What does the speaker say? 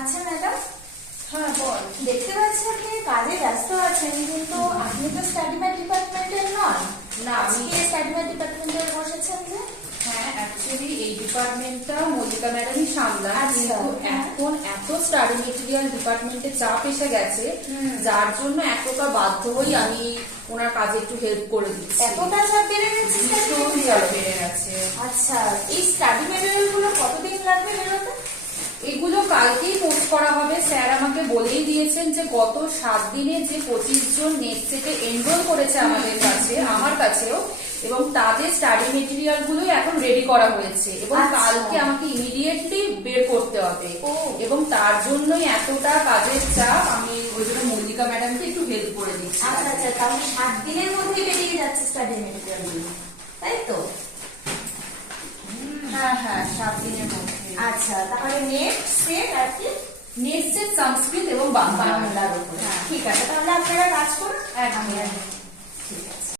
আচ্ছা ম্যাডাম, হ্যাঁ বল। দেখতে পাচ্ছি আপনি কাজে ব্যস্ত আছেন, কিন্তু আপনি তো স্টাডি ম্যাট ডিপার্টমেন্টের নন। না, আমি আজকে স্টাডি ম্যাট ডিপার্টমেন্টে বসেছেন যে? হ্যাঁ অ্যাকচুয়ালি এই ডিপার্টমেন্টটা মল্লিকা ম্যাডামই সামলান, আচ্ছা, কিন্তু হ্যাঁ। এখন এত স্টাডি মেটেরিয়াল ডিপার্টমেন্টে চাপ এসে গেছে, হুম। যার জন্য এক প্রকার বাধ্য হই আমি ওনার কাজে একটু হেল্প করে দিচ্ছি। এতটা চাপ বেড়ে গেছে স্টাডি ভীষণ চাপ বেড়ে গেছে। আচ্ছা, এই স্টাডি মেটেরিয়াল গুলো কতদিন লাগবে বেরোতে? এগুলো কালকেই পোস্ট করা হবে। স্যার আমাকে বলেই দিয়েছেন যে গত 7 দিনে যে 25 জন নেট সেটে এনরোল করেছে আমাদের কাছে, আমার কাছেও, এবং তাদের স্টাডি মেটেরিয়াল গুলো এখন রেডি করা হয়েছে এবং আচ্ছা। কালকে আমাকে ইমিডিয়েটলি বের করতে হবে। ও। এবং তার জন্যই এতটা কাজের চাপ, আমি ওই জন্য মল্লিকা ম্যাডামকে একটু হেল্প করে দিচ্ছি। আচ্ছা আচ্ছা, তাহলে 7 দিনের মধ্যে বেরিয়ে যাচ্ছে স্টাডি মেটেরিয়াল গুলো, তাই তো? হ্যাঁ হ্যাঁ, 7 দিনের মধ্যে। আচ্ছা, তাহলে নেট সেট আর কি নেট সেট, সংস্কৃত এবং বাংলা। বাংলার উপরে। হ্যাঁ। ঠিক আছে, তাহলে আপনারা কাজ করুন। একদম। ঠিক আছে।